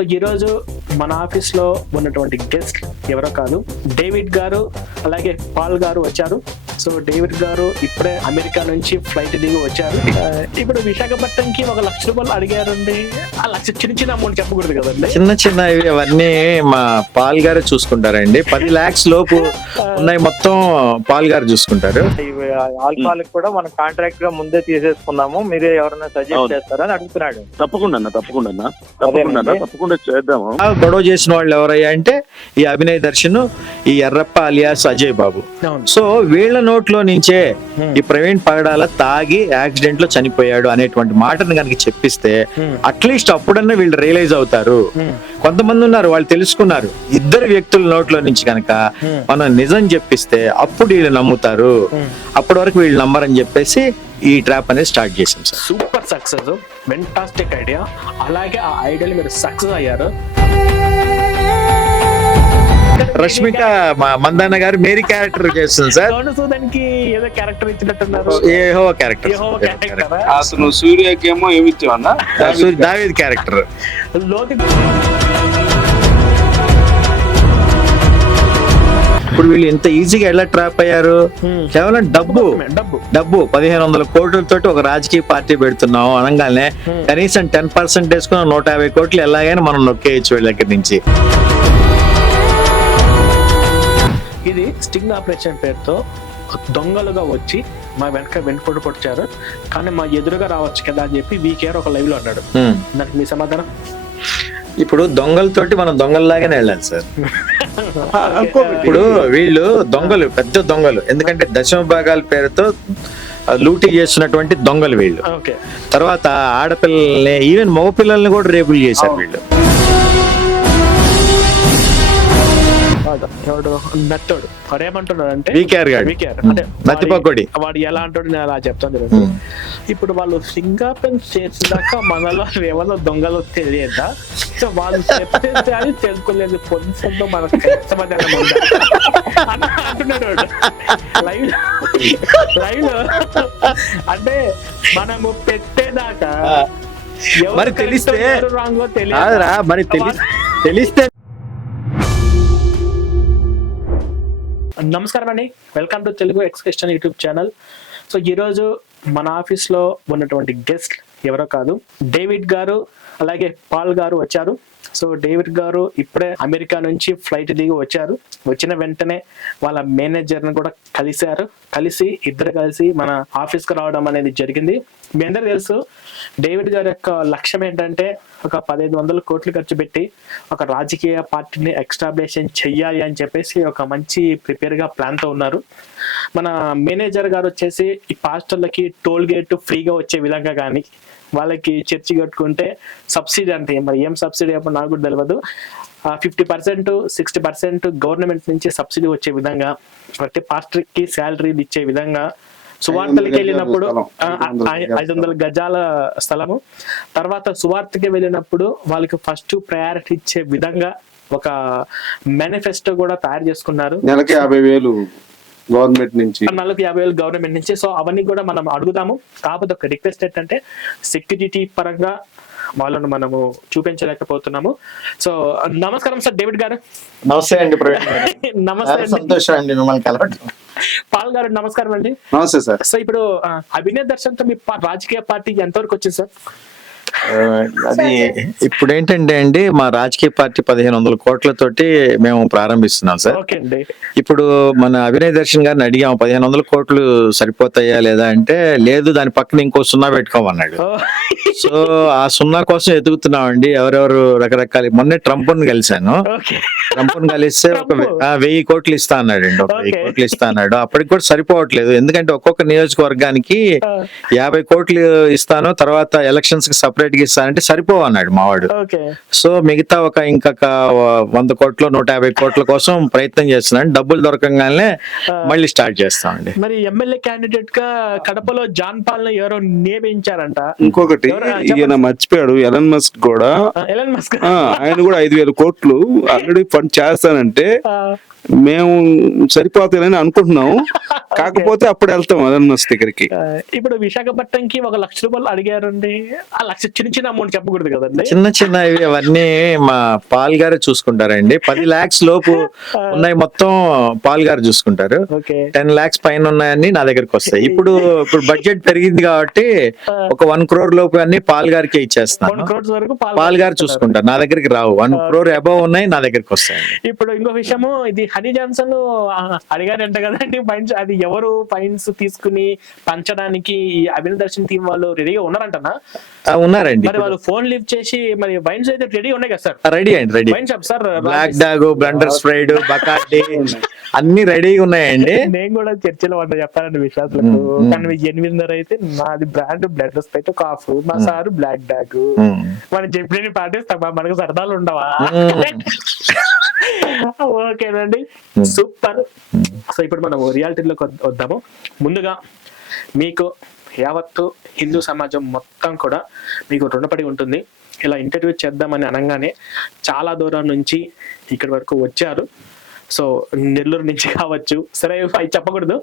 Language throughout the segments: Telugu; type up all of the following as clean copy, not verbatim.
సో ఈరోజు మన ఆఫీస్లో ఉన్నటువంటి గెస్ట్ ఎవరో కాదు, డేవిడ్ గారు అలాగే పాల్ గారు వచ్చారు. సో డేవిడ్ గారు ఇప్పుడే అమెరికా నుంచి ఫ్లైట్ దిగి వచ్చారు. ఇప్పుడు విశాఖపట్నంకి ₹1,00,000 అడిగారండి. ఆ లక్ష చిన్న చిన్న అమౌంట్ చెప్పకూడదు కదండి, చిన్న చిన్న అవన్నీ మా పాల్ గారే చూసుకుంటారండి. 10 lakhs లోపు ఉన్నాయి, మొత్తం పాల్ గారు చూసుకుంటారు. ఆల్ఫాలకు కూడా మనం కాంట్రాక్ట్ గా ముందే తీసేసుకున్నాము, మీరే ఎవరైనా సజెస్ట్ చేస్తారని అడుగుతున్నాడు. తప్పకుండా చేద్దాము. గొడవ చేసిన వాళ్ళు ఎవరయ్యా అంటే ఈ అభినయ్ దర్శన్, ఈ ఎర్రప్ప అలియాస్ అజయ్ బాబు. సో వీళ్ళ నోట్లో నుంచే ఈ ప్రవీణ్ పగడాల తాగి యాక్సిడెంట్ లో చనిపోయాడు అనేటువంటి మాటను కనుక చెప్పిస్తే అట్లీస్ట్ అప్పుడన్నా వీళ్ళు రియలైజ్ అవుతారు. కొంతమంది ఉన్నారు, వాళ్ళు తెలుసుకున్నారు. ఇద్దరు వ్యక్తుల నోట్లో నుంచి కనుక మనం నిజం చెప్పిస్తే అప్పుడు వీళ్ళు నమ్ముతారు. అప్పటి వరకు వీళ్ళు నమ్మరని చెప్పేసి ఈ ట్రాప్ అనేది స్టార్ట్ చేసాం sir. Super success, fantastic idea. అలాగే ఆ ఐడియాలో మీరు సక్సెస్ అయ్యారు. రష్మిక మందాన గారు మేరీ క్యారెక్టర్ చేస్తుంది సార్. దానికి ఏదో క్యారెక్టర్ ఇచ్చినట్టున్నారు. ఏహో క్యారెక్టర్, అసలు సూర్యకేమో ఏమి ఇచ్చావన్నా, దావీద్ క్యారెక్టర్. ఇప్పుడు వీళ్ళు ఎంత ఈజీగా ఎలా ట్రాప్ అయ్యారు? కేవలం డబ్బు 1,500 కోట్లతోటి ఒక రాజకీయ పార్టీ పెడుతున్నాం అనగానే కనీసం 10% వేసుకున్న 150 కోట్లు ఎలాగైనా మనం నొక్కేయచ్చు వీళ్ళ దగ్గర నుంచి. ఇది స్టింగ్ ఆపరేషన్ పేరుతో దొంగలుగా వచ్చి మా వెనుక పొడిచారు, కానీ మా ఎదురుగా రావచ్చు కదా అని చెప్పి వీకేఆర్ ఒక లైవ్ లో అన్నాడు. దానికి మీ సమాధానం? ఇప్పుడు దొంగలతోటి మనం దొంగల్లాగానే వెళ్ళాలి సార్. ఇప్పుడు వీళ్ళు దొంగలు, పెద్ద దొంగలు. ఎందుకంటే దశమ భాగాల పేరుతో లూటీ చేస్తున్నటువంటి దొంగలు వీళ్ళు. తర్వాత ఆడపిల్లల్ని, ఈవెన్ మగపిల్లల్ని కూడా రేపులు చేశారు వీళ్ళు. నట్టోడు వాడు ఏమంటున్నాడు అంటే నత్తిపకోడి వాడు ఎలా అంటాడు, నేను అలా చెప్తాను. ఇప్పుడు వాళ్ళు ఫింగర్ చేసినాక మనలో ఎవరో దొంగలు తెలియదా? సో వాళ్ళు చెప్తే అది తెలుసుకోలేదు, పొజిషన్ మనకు అంటున్నాడు లైవ్ లో. అంటే మనము పెట్టేదాకా మరి తెలిస్తే రాంగో తెలియదు, మరి తెలిస్తే. నమస్కారం అండి, welcome to Telugu excretion YouTube channel. So ఈరోజు మన ఆఫీస్లో ఉన్నటువంటి గెస్ట్ ఎవరో కాదు, డేవిడ్ గారు అలాగే పాల్ గారు వచ్చారు. సో డేవిడ్ గారు ఇప్పుడే అమెరికా నుంచి ఫ్లైట్ దిగి వచ్చారు. వచ్చిన వెంటనే వాళ్ళ మేనేజర్ని కూడా కలిసి ఇద్దరు కలిసి మన ఆఫీస్కి రావడం అనేది జరిగింది. మీ అందరూ తెలుసు, డేవిడ్ గారి యొక్క లక్ష్యం ఏంటంటే ఒక 1,500 కోట్లు ఖర్చు పెట్టి ఒక రాజకీయ పార్టీని ఎస్టాబ్లిష్ చెయ్యాలి అని చెప్పేసి ఒక మంచి ప్రిపేర్గా ప్లాన్తో ఉన్నారు. మన మేనేజర్ గారు వచ్చేసి ఈ పాస్టర్లకి టోల్ గేట్ ఫ్రీగా వచ్చే విధంగా కానీ, వాళ్ళకి చర్చి కట్టుకుంటే సబ్సిడీ అంటే మరి ఏం సబ్సిడీ అప్పుడు నాకు కూడా తెలియదు, 50% 60% గవర్నమెంట్ నుంచి సబ్సిడీ వచ్చే విధంగా, ప్రతి పాస్టర్కి శాలరీలు ఇచ్చే విధంగా, సువార్తలకి వెళ్ళినప్పుడు 500 గజాల స్థలము, తర్వాత సువార్తకి వెళ్ళినప్పుడు వాళ్ళకి ఫస్ట్ ప్రయారిటీ ఇచ్చే విధంగా ఒక మేనిఫెస్టో కూడా తయారు చేసుకున్నారు. నెలకి 50,000 గవర్నమెంట్ నుంచి, 50,000 గవర్నమెంట్ నుంచి. సో అవన్నీ కూడా మనం అడుగుదాము. కాకపోతే ఒక రిక్వెస్ట్ ఏంటంటే సెక్యూరిటీ పరంగా వాళ్ళను మనము చూపించలేకపోతున్నాము. సో నమస్కారం సార్ డేవిడ్ గారు. నమస్తే అండి ప్రవీణ్. నమస్తే, సంతోషం అండి మిమ్మల్ని కలవడం. పాల్ గారు నమస్కారం అండి. నమస్తే సార్. సో ఇప్పుడు అభినయ్ దర్శన్ తో మీ రాజకీయ పార్టీకి ఎంతవరకు వచ్చింది సార్? అది ఇప్పుడు ఏంటంటే అండి, మా రాజకీయ పార్టీ 1,500 కోట్లతోటి మేము ప్రారంభిస్తున్నాం సార్. ఇప్పుడు మన అభినయ్ దర్శన్ గారిని అడిగాము 1,500 కోట్లు సరిపోతాయా లేదా అంటే, లేదు దాని పక్కన ఇంకో 0 పెట్టుకోమన్నాడు. సో ఆ 0 కోసం ఎదుగుతున్నామండి. ఎవరెవరు రకరకాల, మొన్నే ట్రంప్ని కలిశాను. ట్రంప్ని కలిస్తే ఒక 1,000 కోట్లు ఇస్తా అన్నాడు అండి. 1,000 కోట్లు ఇస్తా అన్నాడు. అప్పటికి కూడా సరిపోవట్లేదు, ఎందుకంటే ఒక్కొక్క నియోజకవర్గానికి 50 కోట్లు ఇస్తాను, తర్వాత ఎలక్షన్స్ కి సపరేట్ గా ఇస్తానంటే సరిపోవన్నాడు మావాడు. సో మిగతా ఇంకొక 100 కోట్లు 150 కోట్ల కోసం ప్రయత్నం చేస్తున్నాను. డబ్బులు దొరకంగానే మళ్ళీ స్టార్ట్ చేస్తామండి. మరి ఎమ్మెల్యే క్యాండిడేట్ గా కడపలో జాన్ పాల్ ని ఎవరో నియమించారంట. ఇంకొకటి ఈయన మర్చిపోయాడు, ఎలన్ మస్క్ కూడా. ఆయన కూడా 5,000 కోట్లు ఆల్రెడీ ఫండ్ చేస్తానంటే మేము సరిపోతాయని అనుకుంటున్నాము. కాకపోతే అప్పుడు వెళ్తాం ఎలన్ మస్క్ దగ్గరికి. ఇప్పుడు విశాఖపట్నంకి ₹1,00,000 అడిగారండి. ఆ లక్ష చిన్న అమౌంట్ చెప్పకూడదు కదండి. చిన్న అవన్నీ మా పాల్ గారు చూసుకుంటారండి. 10 lakhs లోపు ఉన్నాయి మొత్తం పాల్ గారు చూసుకుంటారు. 10 lakhs పైన ఉన్నాయని నా దగ్గరికి వస్తాయి. ఇప్పుడు బడ్జెట్ పెరిగింది కాబట్టి ఒక 1 crore లోపు అన్ని పాల్ గారికి ఇచ్చేస్తాను. వరకు పాల్ గారు చూసుకుంటారు, నా దగ్గరికి రావు. 1 crore అబౌవ్ ఉన్నాయి, నా దగ్గరికి వస్తాయి. ఇప్పుడు ఇంకో విషయము, ఇది హనీ జాన్సన్ అడిగారంట కదండి ఫైన్స్, అది ఎవరు ఫైన్స్ తీసుకుని పంచడానికి ఈ అభినవ్ దర్శన్ టీం వాళ్ళు రెడీగా ఉన్నారంటనా? ఉన్నారండి. మరి వాళ్ళు ఫోన్ లిఫ్ట్ చేసి మరి వైన్స్ అయితే రెడీ ఉన్నాయి కదా సార్? రెడీ అండి, ready. Wine shop sir, black dog, Blenders Pride, Bacardi అన్ని రెడీగా ఉన్నాయండి. నేను కూడా చర్చలో వంట చెప్పానండి విశ్వాసులకు. కానీ 8:30 అయితే నాది బ్రాండ్ బ్లండర్ స్ప్రైట్ కాఫ్, మా సారు బ్లాక్ డాగ్. మనం చెప్పిన పాటిస్తాం, మనకు సరదాలు ఉండవా? ఓకేనండి, సూపర్. సో ఇప్పుడు మనం రియాలిటీలోకి వద్దాము. ముందుగా మీకు యావత్తు హిందూ సమాజం మొత్తం కూడా మీకు రుణపడి ఉంటుంది. ఇలా ఇంటర్వ్యూ చేద్దామని అనగానే చాలా దూరం నుంచి ఇక్కడి వరకు వచ్చారు. సో నెల్లూరు నుంచి కావచ్చు, సరే అవి చెప్పకూడదు.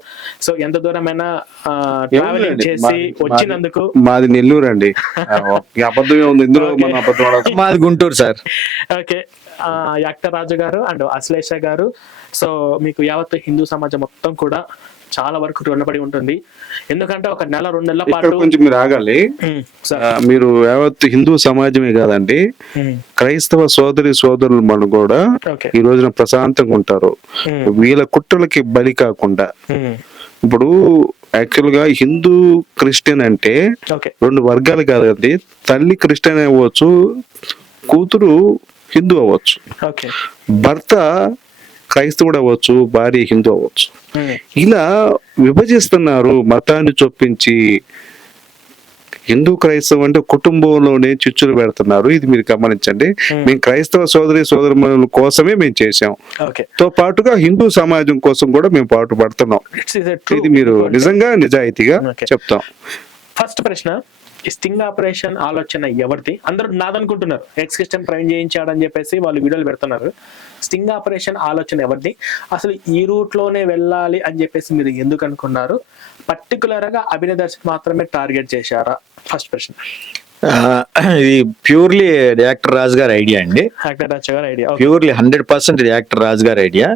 సో ఎంత దూరమైనా ట్రావెలింగ్ చేసి వచ్చినందుకు. మాది నెల్లూరు అండి, అబద్ధమే ఉంది ఇందులో, మన అబద్ధం. మాది గుంటూరు సార్. ఓకే, యాక్టర్ రాజు గారు అండ్ అశ్లేష గారు, సో మీకు యావత్తు హిందూ సమాజం మొత్తం కూడా చాలా వరకు రుణపడి ఉంటుంది. ఎందుకంటే ఒక 1-2 నెలల పాటు కొంచెం మీరు ఆగాలి. మీరు యావత్ హిందూ సమాజమే కాదండి, క్రైస్తవ సోదరులు మనం కూడా ఈ రోజున ప్రశాంతంగా ఉంటారు. వీళ్ళ కుట్రలకి బలి కాకుండా. ఇప్పుడు యాక్చువల్ గా హిందూ క్రిస్టియన్ అంటే 2 వర్గాలు కాదండి. తల్లి క్రిస్టియన్ అవ్వచ్చు, కూతురు హిందూ అవ్వచ్చు, భర్త క్రైస్తవుడు అవ్వచ్చు, భార్య హిందూ అవ్వచ్చు. ఇలా విభజిస్తున్నారు మతాన్ని చొప్పించి. హిందూ క్రైస్తవం అంటే కుటుంబంలోనే చిచ్చులు పెడుతున్నారు. ఇది మీరు గమనించండి. మేము క్రైస్తవ సోదరుల కోసమే మేము చేసాం, తో పాటుగా హిందూ సమాజం కోసం కూడా మేము పాటు పడుతున్నాం. ఇది మీరు నిజంగా నిజాయితీగా చెప్తాం. ఫస్ట్ ప్రశ్న, ఈ స్టింగ్ ఆపరేషన్ ఆలోచన ఎవరిది? అందరూ నాదనుకుంటున్నారు, ఎక్స్ క్రిస్టియన్ ప్రవీణ్ చేయించాడని చెప్పేసి వాళ్ళు వీడియోలు పెడుతున్నారు. స్టింగ్ ఆపరేషన్ ఆలోచన ఎవరిది? అసలు ఈ రూట్ లోనే వెళ్ళాలి అని చెప్పేసి మీరు ఎందుకు అనుకున్నారు? పర్టికులర్ గా అభినవ్ దర్శన్ మాత్రమే టార్గెట్ చేశారా? ఫస్ట్ ప్రశ్న. ఇది ప్యూర్లీ యాక్టర్ రాజు గారి ఐడియా అండి. యాక్టర్ రాజు గారి ఐడియా, ప్యూర్లీ 100% యాక్టర్ రాజు గారి ఐడియా.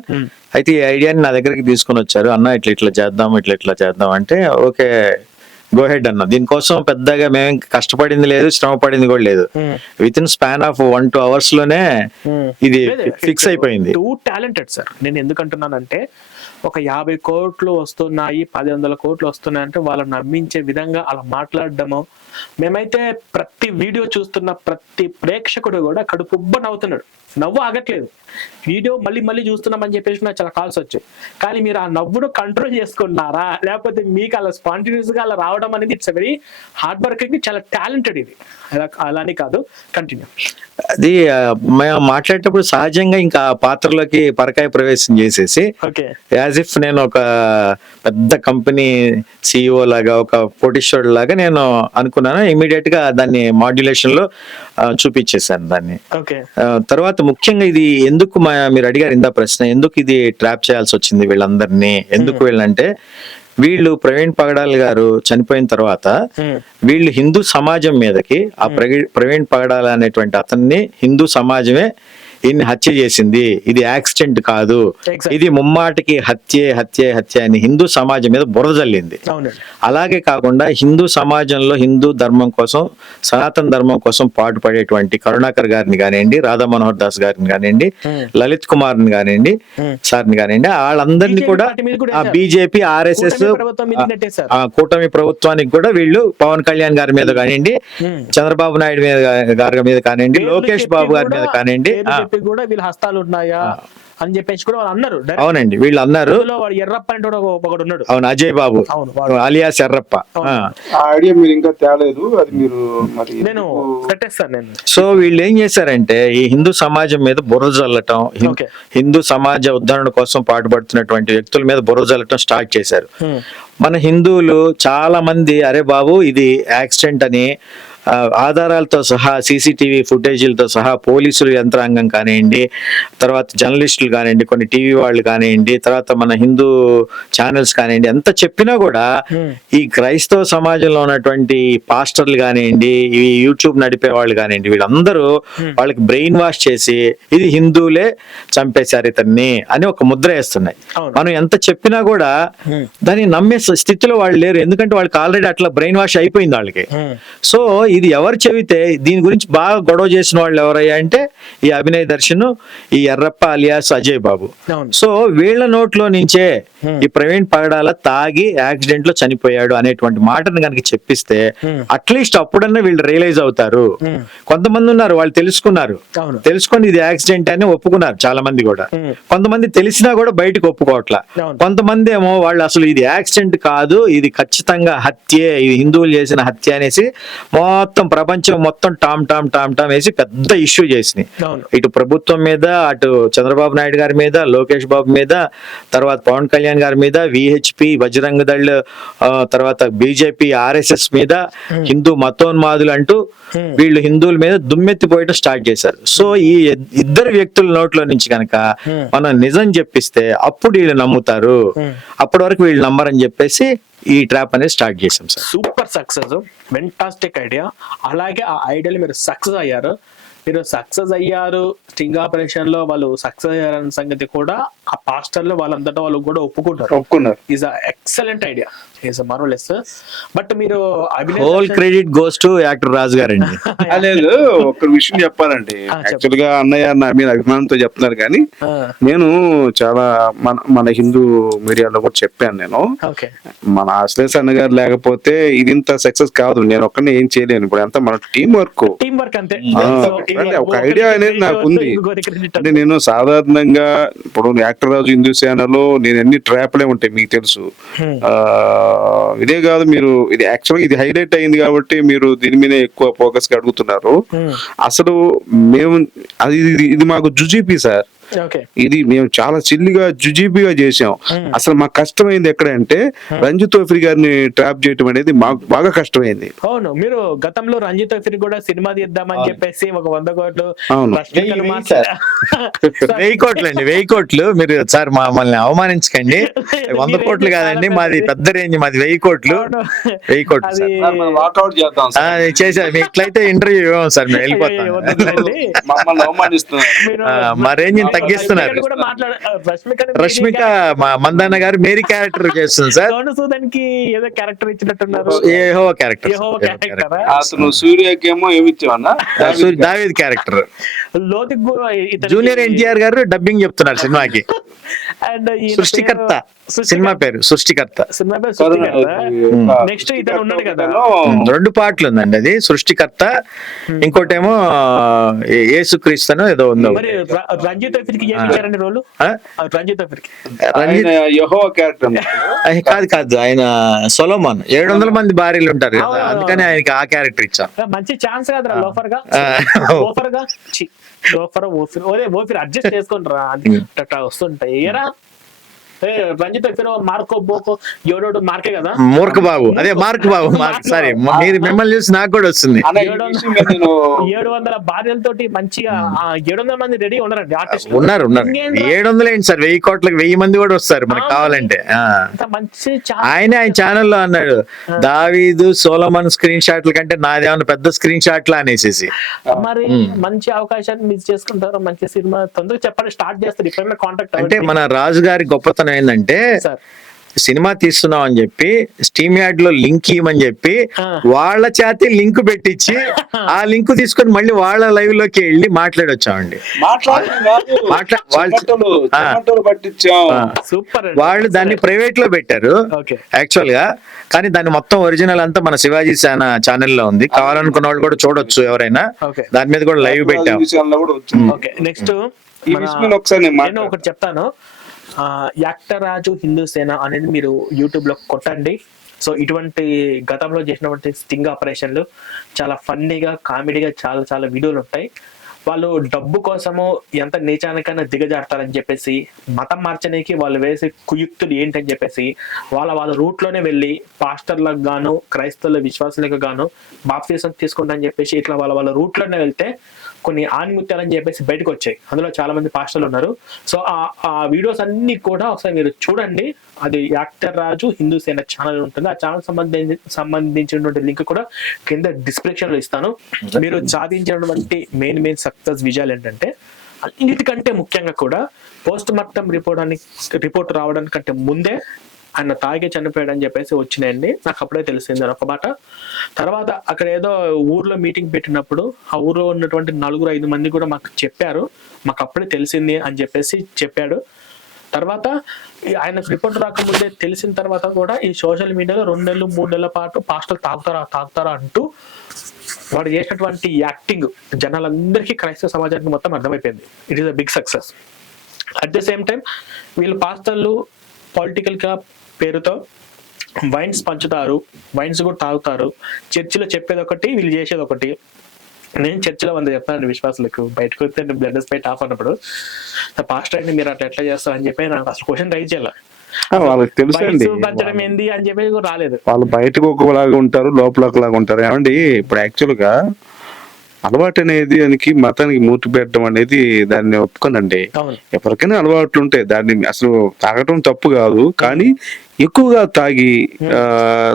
అయితే ఈ ఐడియాని నా దగ్గరికి తీసుకొని వచ్చారు. అన్న ఇట్లా చేద్దాం అంటే ఓకే గో హెడ్ అన్న. దీనికోసం పెద్దగా మేము కష్టపడింది లేదు, శ్రమ పడింది కూడా లేదు. With in span of 1-2 hours లోనే ఇది ఫిక్స్ అయిపోయింది. Two talented sir. నేను ఎందుకంటున్నానంటే ఒక 50 కోట్లు వస్తున్నాయి, 100 కోట్లు వస్తున్నాయి అంటే వాళ్ళని నమ్మించే విధంగా అలా మాట్లాడడము. మేమైతే ప్రతి వీడియో చూస్తున్న ప్రతి ప్రేక్షకుడు కూడా కడుపుబ్బ నవ్వుతున్నాడు, నవ్వు ఆగట్లేదు. వీడియో మళ్ళీ చూస్తున్నామని చెప్పేసి నాకు చాలా కాల్స్ వచ్చాయి. కానీ మీరు ఆ నవ్వును కంట్రోల్ చేసుకున్నారా, లేకపోతే మీకు అలా స్పాంటినియస్ గా అలా రావడం అనేది ఇట్స్ వెరీ హార్డ్ వర్కింగ్, చాలా టాలెంటెడ్ ఇది. అలానే కాదు, కంటిన్యూ. అది మేము మాట్లాడేటప్పుడు సహజంగా ఇంకా పాత్రలోకి పరకాయ ప్రవేశం చేసేసి యాజ్ ఇఫ్ నేను ఒక పెద్ద కంపెనీ CEO లాగా, ఒక కోటీశ్వరుడు లాగా నేను అనుకున్నాను. ఇమీడియట్ గా దాన్ని మాడ్యులేషన్ లో చూపించేశాను దాన్ని. తర్వాత ముఖ్యంగా ఇది ఎందుకు మీరు అడిగారు ఇందా ప్రశ్న, ఎందుకు ఇది ట్రాప్ చేయాల్సి వచ్చింది వీళ్ళందరినీ, ఎందుకు వీళ్ళంటే వీళ్ళు ప్రవీణ్ పగడాల్ గారు చనిపోయిన తర్వాత వీళ్ళు హిందూ సమాజం మీదకి ఆ ప్రవీణ్ పగడాల్ అనేటువంటి అతన్ని హిందూ సమాజమే ఈయన్ని హత్య చేసింది, ఇది యాక్సిడెంట్ కాదు, ఇది ముమ్మాటికి హత్య అని హిందూ సమాజం మీద బురద జల్లింది. అలాగే కాకుండా హిందూ సమాజంలో హిందూ ధర్మం కోసం, సనాతన ధర్మం కోసం పాటుపడేటువంటి కరుణాకర్ గారిని కానివ్వండి, రాధా మనోహర్ దాస్ గారిని కానివ్వండి, లలిత్ కుమార్ ని కానివ్వండి, సార్ని కానివ్వండి, వాళ్ళందరినీ కూడా బీజేపీ RSS కూటమి ప్రభుత్వానికి కూడా వీళ్ళు పవన్ కళ్యాణ్ గారి మీద కానివ్వండి, చంద్రబాబు నాయుడు గారి మీద కానివ్వండి, లోకేష్ బాబు గారి మీద కానివ్వండి కూడా వీళ్ళ హస్తాలు ఉన్నాయా అని చెప్పేసి కూడా వాళ్ళు అన్నారు. అవునండి, వీళ్ళు అన్నారు. ఎర్రప్ప అంటే ఒకడు ఉన్నాడు. అవును, అజయ్ బాబు అలియాస్ ఎర్రప్ప. ఐడియా మీరు ఇంకా తేలేదు, అది మీరు నేను పెట్టేస్తాను. సో వీళ్ళు ఏం చేశారంటే ఈ హిందూ సమాజం మీద బురద జల్లటం, హిందూ సమాజ ఉద్ధరణ కోసం పాటుపడుతున్నటువంటి వ్యక్తుల మీద బురద జల్లటం స్టార్ట్ చేశారు. మన హిందువులు చాలా మంది అరే బాబు ఇది యాక్సిడెంట్ అని ఆధారాలతో సహా సీసీటీవీ ఫుటేజీలతో సహా పోలీసులు యంత్రాంగం కానివ్వండి, తర్వాత జర్నలిస్టులు కానివ్వండి, కొన్ని టీవీ వాళ్ళు కానివ్వండి, తర్వాత మన హిందూ ఛానల్స్ కానివ్వండి, ఎంత చెప్పినా కూడా ఈ క్రైస్తవ సమాజంలో ఉన్నటువంటి పాస్టర్లు కానివ్వండి, ఈ యూట్యూబ్ నడిపే వాళ్ళు కానివ్వండి, వీళ్ళందరూ వాళ్ళకి బ్రెయిన్ వాష్ చేసి ఇది హిందువులే చంపేశారు ఇతన్ని అని ఒక ముద్ర వేస్తున్నాయి. మనం ఎంత చెప్పినా కూడా దాన్ని నమ్మే స్థితిలో వాళ్ళు లేరు, ఎందుకంటే వాళ్ళకి ఆల్రెడీ అట్లా బ్రెయిన్ వాష్ అయిపోయింది వాళ్ళకి. సో ఇది ఎవరు చెబితే దీని గురించి బాగా గొడవ చేసిన వాళ్ళు ఎవరయ్యా అంటే ఈ అభినయ్ దర్శన్, ఈ ఎర్రప్ప అలియాస్ అజయ్ బాబు. సో వీళ్ళ నోట్లో నుంచే ఈ ప్రవీణ్ పగడాల తాగి యాక్సిడెంట్ లో చనిపోయాడు అనేటువంటి మాటను కనుక చెప్పిస్తే అట్లీస్ట్ అప్పుడన్నా వీళ్ళు రియలైజ్ అవుతారు. కొంతమంది ఉన్నారు వాళ్ళు తెలుసుకొని ఇది యాక్సిడెంట్ అని ఒప్పుకున్నారు చాలా మంది కూడా. కొంతమంది తెలిసినా కూడా బయటకు ఒప్పుకోవట్లా. కొంతమంది ఏమో వాళ్ళు అసలు ఇది యాక్సిడెంట్ కాదు, ఇది ఖచ్చితంగా హత్యే, ఇది హిందువులు చేసిన హత్య అనేసి మొత్తం ప్రపంచం మొత్తం టామ్ టామ్ టామ్ టామ్ వేసి పెద్ద ఇష్యూ చేసినాయి. ఇటు ప్రభుత్వం మీద, అటు చంద్రబాబు నాయుడు గారి మీద, లోకేష్ బాబు మీద, తర్వాత పవన్ కళ్యాణ్ గారి మీద, విహెచ్పి, బజరంగ దళ్, తర్వాత బీజేపీ, ఆర్ఎస్ఎస్ మీద, హిందూ మతోన్మాదులు అంటూ వీళ్ళు హిందువుల మీద దుమ్మెత్తిపోయటం స్టార్ట్ చేశారు. సో ఈ ఇద్దరు వ్యక్తుల నోట్లో నుంచి కనుక మనం నిజం చెప్పిస్తే అప్పుడు వీళ్ళు నమ్ముతారు, అప్పటి వరకు వీళ్ళు నమ్మరని చెప్పేసి ఈ ట్రాప్ అనేది స్టార్ట్ చేసాం sir. Super success, fantastic idea. అలాగే ఆ ఐడియాలో మీరు సక్సెస్ అయ్యారు. స్టింగ్ ఆపరేషన్ లో వాళ్ళు సక్సెస్ అయ్యారన్న సంగతి కూడా ఆ పాస్టర్లు వాళ్ళంతటా వాళ్ళు కూడా ఒప్పుకున్నారు. Is excellent idea, is marvellous. But మీరు whole credit goes to actor Raju గారండి. లేదు, ఒక విషయం చెప్పాలండి. యాక్చువల్ గా అన్నయ్య నా మీద అభిమానంతో చెప్తున్నారు, కానీ నేను చాలా మన హిందూ మీడియాలో కూడా చెప్పాను. నేను మన అశ్లేష్ అన్న గారు లేకపోతే ఇది ఇంత సక్సెస్ కాదు, నేను ఒక్కనే ఏం చేయలేను. ఇప్పుడు అంతా మన టీం వర్క్ అంతే. ఒక ఐడియా అనేది నాకు ఉంది. అంటే నేను సాధారణంగా ఇప్పుడు యాక్టర్ రాజు హిందూ సేనలో నేను ఎన్ని ట్రాప్లే ఉంటాయి మీకు తెలుసు. ఇదే కాదు, మీరు ఇది యాక్చువల్గా ఇది హైలైట్ అయింది కాబట్టి మీరు దీని మీద ఎక్కువ ఫోకస్ గా అడుగుతున్నారు. అసలు మేము ఇది మాకు జుజీపీ సార్. ఇది మేము చాలా చిల్లిగా జుజీబీగా చేసాం. అసలు మాకు కష్టమైంది ఎక్కడంటే రంజిత్ తోఫిర్ గారిని ట్రాప్ చేయడం అనేది మాకు బాగా కష్టమైంది. అవును, మీరు గతంలో రంజిత్ తోఫిర్ కూడా సినిమా తీద్దామని చెప్పేసి ఒక 100 కోట్లు, 1000 కోట్లు అండి, 1000 కోట్లు. మీరు సార్ మమ్మల్ని అవమానించకండి. 100 కోట్లు కాదండి, మాది పెద్ద రేంజ్, మాది 1000 కోట్లు. 1000 కోట్లు చేశారు. మీకు ఇట్లయితే ఇంటర్వ్యూ ఇవ్వం సార్, మేము వెళ్ళిపోతాం. మా రేంజ్ తగ్గిస్తున్నారు. రష్మిక మందన్న గారు మేరీ క్యారెక్టర్ చేస్తుంది సార్. ఏదో క్యారెక్టర్ ఇచ్చినట్టున్నారు, యెహోవా క్యారెక్టర్. అతను సూర్యకేమో ఏమిచ్చావన్నా దావీద్ క్యారెక్టర్. జూనియర్ ఎన్టీఆర్ గారు డబ్బింగ్ చెప్తున్నారు సినిమాకి. సృష్టికర్త సినిమా పేరు, సృష్టికర్త. నెక్స్ట్ ఇతను ఉన్నాడు కదా, 2 పార్ట్లు ఉందండి అది, సృష్టికర్త. ఇంకోటేమో యేసుక్రీస్తు ఏదో ఉందో. రంజిత్ రోల్ కాదు, ఆయన సొలొమోన్. 700 మంది భార్యలు ఉంటారు కదా, అందుకని ఆయనకి ఆ క్యారెక్టర్ ఇచ్చాం. మంచి ఛాన్స్ కదా లోఫర్ గా. ఓఫర్ అడ్జస్ట్ చేసుకుంటారా వస్తుంటాయి. ఏరా రంజిత్ మార్కో బోకో ఎవడో మార్కే కదా, మూర్ఖ బాబు. అదే మార్క్ బాబు. సారీ, మీరు మిమ్మల్ని చూసి నాకు కూడా వస్తుంది. 700 భార్యలతోటి మంచిగా 700 మంది రెడీ ఉన్నారండి ఆర్టిస్ట్. ఉన్నారు 700 ఏంటి సార్, 1000 కోట్లకు 1000 మంది కూడా వస్తారు మనకు కావాలంటే. ఆయన ఛానల్లో అన్నాడు, దావీదు సోలమన్ స్క్రీన్ షాట్ల కంటే నాదేమన్నా పెద్ద స్క్రీన్ షాట్లా అనేసి. మరి మంచి అవకాశాన్ని మిస్ చేసుకుంటారు. మంచి సినిమా తొందరగా చెప్పండి, స్టార్ట్ చేస్తారు. ఇప్పుడు కాంటాక్ట్ అంటే మన రాజు గారి గొప్పతనం ఏంటంటే, సినిమా తీస్తున్నాం అని చెప్పి స్టీమ్ యార్డ్ లో లింక్ ఇవ్వమని చెప్పి వాళ్ళ చేతి లింక్ పెట్టించి ఆ లింక్ తీసుకొని మళ్ళీ వాళ్ళ లైవ్ లోకి వెళ్ళి మాట్లాడొచ్చామండి. వాళ్ళు దాన్ని ప్రైవేట్ లో పెట్టారు యాక్చువల్ గా, కానీ దాన్ని మొత్తం ఒరిజినల్ అంతా మన శివాజీ సేన ఛానల్ లో ఉంది. కావాలనుకున్న వాళ్ళు కూడా చూడొచ్చు ఎవరైనా. దాని మీద కూడా లైవ్ పెట్టాం. నెక్స్ట్ నేను ఒకటి చెప్తాను, యాక్టర్ రాజు హిందూ సేన అనేది మీరు యూట్యూబ్ లో కొట్టండి. సో ఇటువంటి గతంలో చేసినటువంటి స్టింగ్ ఆపరేషన్లు చాలా ఫన్నీగా, కామెడీగా చాలా వీడియోలు ఉంటాయి. వాళ్ళు డబ్బు కోసము ఎంత నీచానికైనా దిగజారుతారని చెప్పేసి, మతం మార్చడానికి వాళ్ళు వేసే కుయుక్తులు ఏంటని చెప్పేసి వాళ్ళ రూట్ లోనే వెళ్ళి పాస్టర్లకు గాను క్రైస్తవుల విశ్వాసులకు గాను బాప్తిసం తీసుకుంటారని చెప్పేసి ఇట్లా వాళ్ళ రూట్ లోనే వెళ్తే కొన్ని ఆనిముత్యాలని చెప్పేసి బయటకు వచ్చాయి. అందులో చాలా మంది పాస్టర్లు ఉన్నారు. సో ఆ వీడియోస్ అన్ని కూడా ఒకసారి మీరు చూడండి. అది యాక్టర్ రాజు హిందూ సేన ఛానల్ ఉంటుంది. ఆ ఛానల్ సంబంధించినటువంటి లింక్ కూడా కింద డిస్క్రిప్షన్ లో ఇస్తాను. మీరు సాధించినటువంటి మెయిన్ సక్సెస్ విజయాలు ఏంటంటే, అన్నిటికంటే ముఖ్యంగా కూడా పోస్ట్ మార్టం రిపోర్ట్ రావడానికంటే ముందే ఆయన తాగే చనిపోయాడని చెప్పేసి వచ్చినాయండి. నాకు అప్పుడే తెలిసింది ఒక మాట. తర్వాత అక్కడ ఏదో ఊర్లో మీటింగ్ పెట్టినప్పుడు ఆ ఊర్లో ఉన్నటువంటి 4-5 మంది కూడా మాకు చెప్పారు, మాకు అప్పుడే తెలిసింది అని చెప్పేసి చెప్పాడు. తర్వాత ఆయన రిపోర్ట్ రాకముందే తెలిసిన తర్వాత కూడా ఈ సోషల్ మీడియాలో 2 నెలలు 3 నెలల పాటు పాస్టర్లు తాగుతారా అంటూ వాడు చేసినటువంటి యాక్టింగ్ జనాలందరికీ, క్రైస్తవ సమాజానికి మొత్తం అర్థమైపోయింది. It is a big success. At the same time వీళ్ళు పాస్టర్లు పొలిటికల్ గా పేరుతో వైన్స్ పంచుతారు, వైన్స్ కూడా తాగుతారు. చర్చిలో చెప్పేది ఒకటి, వీళ్ళు చేసేది ఒకటి. నేను చర్చిలో 100 చెప్తాను విశ్వాసులకు, బయటకు వస్తే బ్లడ్ స్పైట్ ఆఫ్ అన్నప్పుడు పాస్టర్ అయితే మీరు అట్లా ఎట్లా చేస్తారు అని చెప్పి నాకు అసలు క్వశ్చన్ రైజ్ చేయాలి. వాళ్ళకి తెలుసండి పంచడం ఏంది అని చెప్పి రాలేదు. వాళ్ళు బయటకు ఒకలాగా ఉంటారు, లోపల ఒకలాగా ఉంటారు. ఏమండి ఇప్పుడు యాక్చువల్ గా అలవాటు అనేది దానికి మతానికి మూర్తి పెట్టడం అనేది దాన్ని ఒప్పుకోనండి. ఎవరికైనా అలవాట్లు ఉంటాయి, దాన్ని అసలు తాగటం తప్పు కాదు, కానీ ఎక్కువగా తాగి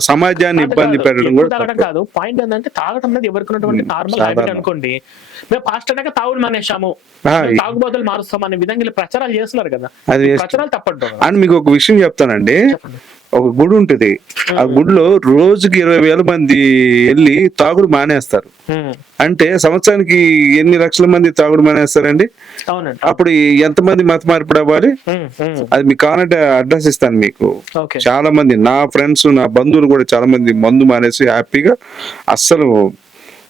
సమాజాన్ని ఇబ్బంది పెట్టడం కూడా కాదు. పాయింట్ ఏంటంటే తాగటం అనేది ఎవరికి ఉన్నటువంటి నార్మల్ హ్యాబిట్ అనుకోండి. మేము పాస్టర్ అయినాక తాగుడు మానేశాము, తాగుబోతులు మారుస్తాం అనే విధంగా ప్రచారాలు చేస్తున్నారు కదా, అది ప్రచారాలు తప్పదు. అని మీకు ఒక విషయం చెప్తానండి. ఒక గుడి ఉంటుంది, ఆ గుడిలో రోజుకి 20,000 మంది వెళ్ళి తాగుడు మానేస్తారు. అంటే సంవత్సరానికి ఎన్ని లక్షల మంది తాగుడు మానేస్తారండి? అప్పుడు ఎంతమంది మత మార్పిడి అవ్వాలి? అది మీకు కావాలంటే అడ్రస్ ఇస్తాను మీకు. చాలా మంది నా ఫ్రెండ్స్, నా బంధువులు కూడా చాలా మంది మందు మానేసి హ్యాపీగా, అస్సలు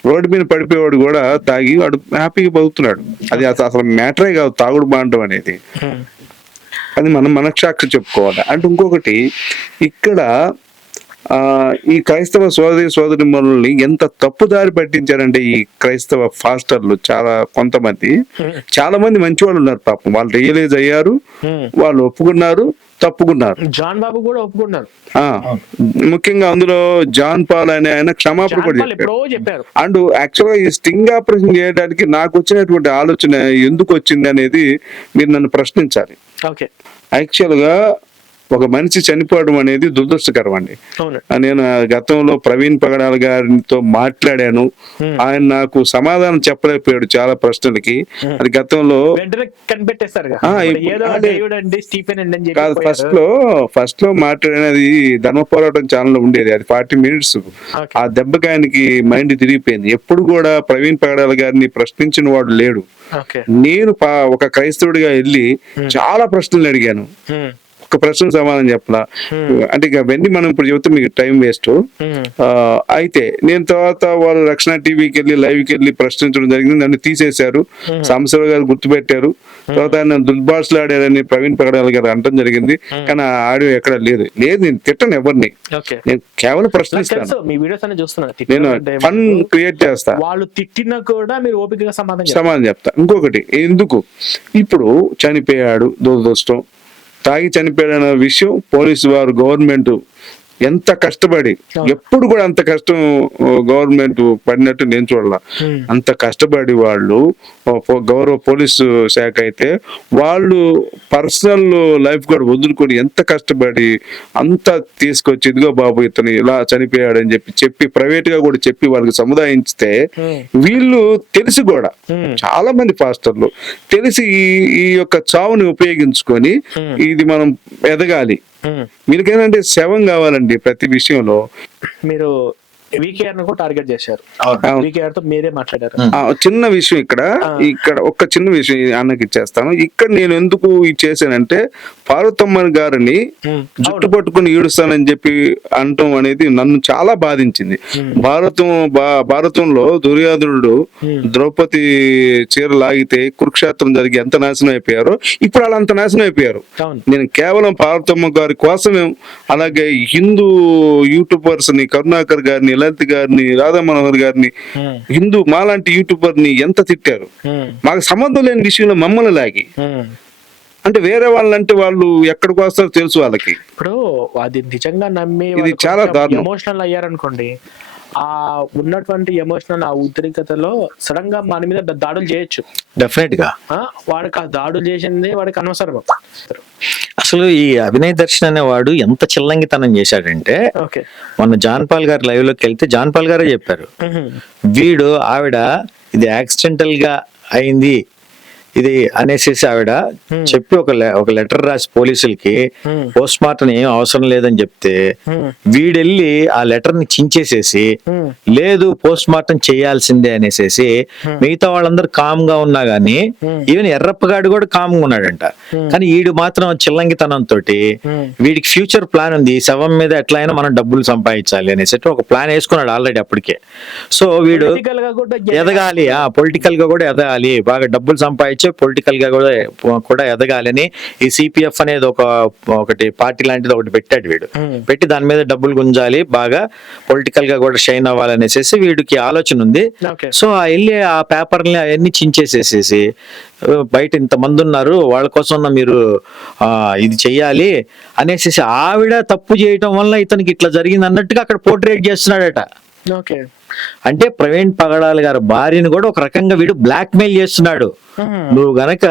రోడ్డు మీద పడిపోయేవాడు కూడా తాగి వాడు హ్యాపీగా బతుకుతున్నాడు. అది అసలు మ్యాటరే కాదు తాగుడు మానడం అనేది. అది మనం మనస్సాక్షి చెప్పుకోవాలి. అంటే ఇంకొకటి, ఇక్కడ ఈ క్రైస్తవ సోదరి మనల్ని ఎంత తప్పుదారి పట్టించారంటే ఈ క్రైస్తవ ఫాస్టర్లు, కొంతమంది చాలా మంది మంచి వాళ్ళు ఉన్నారు పాపం. వాళ్ళు రియలైజ్ అయ్యారు, వాళ్ళు ఒప్పుకున్నారు, తప్పుకున్నారు. జాన్ బాబు కూడా ఒప్పుకున్నారు. ముఖ్యంగా అందులో జాన్ పాల్ అనే ఆయన క్షమాపణ కూడా చెప్పారు. అండ్ యాక్చువల్ గా ఈ స్టింగ్ ఆపరేషన్ చేయడానికి నాకు వచ్చినటువంటి ఆలోచన ఎందుకు వచ్చింది అనేది మీరు నన్ను ప్రశ్నించాలి. యాక్చువల్ గా ఒక మనిషి చనిపోవడం అనేది దురదృష్టకరం అండి. నేను గతంలో ప్రవీణ్ పగడాల గారితో మాట్లాడాను, ఆయన నాకు సమాధానం చెప్పలేకపోయాడు చాలా ప్రశ్నలకి. అది గతంలో కాదు, ఫస్ట్ లో మాట్లాడినది ధర్మ పోరాటం ఛానల్ ఉండేది, అది 40 minutes. ఆ దెబ్బకి ఆయనకి మైండ్ తిరిగిపోయింది. ఎప్పుడు కూడా ప్రవీణ్ పగడాల గారిని ప్రశ్నించిన వాడు లేడు. నేను ఒక క్రైస్తవుడిగా వెళ్ళి చాలా ప్రశ్నలు అడిగాను, ఒక ప్రశ్న సమాధానం చెప్పలా. అంటే ఇక అవన్నీ మనం ఇప్పుడు చెబితే మీకు టైం వేస్ట్. అయితే నేను తర్వాత వాళ్ళు రక్షణ టీవీకి వెళ్ళి లైవ్కి వెళ్ళి ప్రశ్నించడం జరిగింది. నన్ను తీసేశారు, సాంబశివరావు గారు గుర్తుపెట్టారు. తర్వాత ఆయన దుర్భాషలాడారని ప్రవీణ్ పగడాల గారు అనడం జరిగింది. కానీ ఆ ఆడియో ఎక్కడ లేదు. నేను తిట్టను ఎవరిని, నేను కేవలం ప్రశ్నిస్తాను. నేను ఫన్ క్రియేట్ చేస్తా, వాళ్ళు తిట్టినా కూడా మీరు ఓపికగా సమాధానం చెప్తా. ఇంకొకటి, ఎందుకు ఇప్పుడు చనిపోయాడు, దురదృష్టం, తాగి చనిపోయాడన్న విషయం పోలీసు వారు, గవర్నమెంట్ ఎంత కష్టపడి, ఎప్పుడు కూడా అంత కష్టం గవర్నమెంట్ పడినట్టు నేను చూడాల. అంత కష్టపడి వాళ్ళు, గౌరవ పోలీసు శాఖ అయితే వాళ్ళు పర్సనల్ లైఫ్ కూడా వదులుకొని ఎంత కష్టపడి అంతా తీసుకొచ్చి, ఇదిగో బాబు ఇతను ఇలా చనిపోయాడు అని చెప్పి ప్రైవేట్ గా కూడా చెప్పి వాళ్ళకి సముదాయించితే, వీళ్ళు తెలిసి కూడా చాలా మంది పాస్టర్లు తెలిసి ఈ యొక్క చావుని ఉపయోగించుకొని ఇది మనం ఎదగాలి, మీకేంటంటే శవం కావాలండి ప్రతి విషయంలో. మీరు వీకేఆర్ కూడా టార్గెట్ చేశారు, వీకేఆర్ తో మీరే మాట్లాడారు. చిన్న విషయం ఇక్కడ ఒక చిన్న విషయం అన్నకి ఇచ్చేస్తాను. ఇక్కడ నేను ఎందుకు ఇది చేశానంటే, పార్వతమ్మ గారిని జుట్టు పట్టుకుని ఈడుస్తానని చెప్పి అంటం అనేది నన్ను చాలా బాధించింది. భారతంలో దుర్యోధనుడు ద్రౌపది చీర లాగితే కురుక్షేత్రం జరిగి ఎంత నాశనం అయిపోయారో ఇప్పుడు వాళ్ళు అంత నాశనం అయిపోయారు. నేను కేవలం పార్వతమ్మ గారి కోసమే, అలాగే హిందూ యూట్యూబర్స్ ని కరుణాకర్ గారిని, లలిత్ గారిని, రాధా మనోహర్ గారిని, హిందూ మాలాంటి యూట్యూబర్ ని ఎంత తిట్టారు. మాకు సంబంధం లేని విషయంలో మమ్మల్ని లాగి, అంటే వేరే వాళ్ళంటే వాళ్ళు ఎక్కడికి వస్తారో తెలుసు వాళ్ళకి. ఇప్పుడు అది నిజంగా నమ్మి ఇది చాలా దారుణం. ఎమోషనల్ అయ్యారనుకోండి, ఆ ఉన్నటువంటి ఎమోషనల్ ఆ ఉద్రిక్తతలో సడన్ గా మన మీద దాడులు చేయొచ్చు. డెఫినెట్ గా వాడికి ఆ దాడులు చేసింది వాడికి అనవసరం. అసలు ఈ అభినయ్ దర్శన్ అనేవాడు ఎంత చిల్లంగితనం చేశాడంటే, మొన్న జాన్ పాల్ గారు లైవ్ లోకి వెళ్తే జాన్ పాల్ గారే చెప్పారు, వీడు ఆవిడ ఇది యాక్సిడెంటల్ గా అయింది ఇది అనేసి ఆవిడ చెప్పి ఒక లెటర్ రాసి పోలీసులకి పోస్ట్ మార్టం ఏం అవసరం లేదని చెప్తే, వీడెళ్ళి ఆ లెటర్ ని చించేసేసి లేదు పోస్ట్ మార్టం చేయాల్సిందే అనేసి మిగతా వాళ్ళందరూ కామ్ గా ఉన్నా గానీ ఈవెన్ ఎర్రప్పగాడు కూడా కామ్ గా ఉన్నాడంట. కానీ వీడు మాత్రం చిల్లంగితనంతో వీడికి ఫ్యూచర్ ప్లాన్ ఉంది, శవం మీద ఎట్లా అయినా మనం డబ్బులు సంపాదించాలి అనేసి ఒక ప్లాన్ వేసుకున్నాడు ఆల్రెడీ అప్పటికే. సో వీడు ఎదగాలి, పొలిటికల్ గా కూడా ఎదగాలి, బాగా డబ్బులు సంపాదించి పొలిటికల్ గా కూడా ఎదగాలని ఈ సిపిఎఫ్ అనేది ఒకటి పార్టీ లాంటిది ఒకటి పెట్టాడు వీడు. పెట్టి దాని మీద డబ్బులు గుంజాలి, బాగా పొలిటికల్ గా కూడా షైన్ అవ్వాలనేసి వీడికి ఆలోచన ఉంది. సో వెళ్ళి ఆ పేపర్ని అవన్నీ చించేసేసేసి బయట ఇంతమంది ఉన్నారు వాళ్ళ కోసం మీరు ఇది చెయ్యాలి అనేసి ఆవిడ తప్పు చేయటం వల్ల ఇతనికి ఇట్లా జరిగింది అన్నట్టుగా అక్కడ పోర్ట్రేట్ చేస్తున్నాడట. అంటే ప్రవీణ్ పగడాల్ గారి భార్యని కూడా ఒక రకంగా వీడు బ్లాక్ మెయిల్ చేస్తున్నాడు. నువ్వు గనక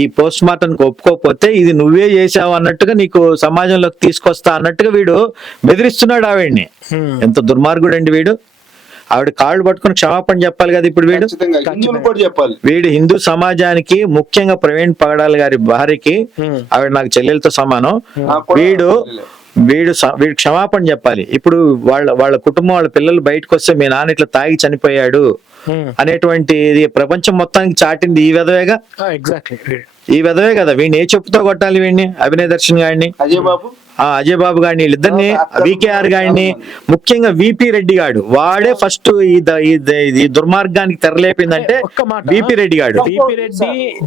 ఈ పోస్ట్ మార్టం ఒప్పుకోకపోతే ఇది నువ్వే చేసావు అన్నట్టుగా నీకు సమాజంలోకి తీసుకొస్తా అన్నట్టుగా వీడు బెదిరిస్తున్నాడు ఆవిడ్ని. ఎంత దుర్మార్గుడు అండి వీడు. ఆవిడ కాళ్ళు పట్టుకుని క్షమాపణ చెప్పాలి కదా ఇప్పుడు వీడు హిందూ సమాజానికి, ముఖ్యంగా ప్రవీణ్ పగడాల్ గారి భార్యకి, ఆవిడ నాకు చెల్లెలతో సమానం, వీడు క్షమాపణ చెప్పాలి. ఇప్పుడు వాళ్ళ కుటుంబం వాళ్ళ పిల్లలు బయటకు వస్తే మీ నాన్న ఇట్లా తాగి చనిపోయాడు అనేటువంటి ప్రపంచం మొత్తానికి చాటింది ఈ విధవేగా. ఈ విధవే కదా వీడిని ఏ చెప్పుతో కొట్టాలి వీడిని, అభినయ్ దర్శన్ గారిని, అజయ్ బాబు గారిని, వీళ్ళిద్దరిని, వికేఆర్ గారిని, ముఖ్యంగా విపి రెడ్డి గాడు. వాడే ఫస్ట్ ఈ దుర్మార్గానికి తెరలేపిందంటే విపి రెడ్డి గాడు.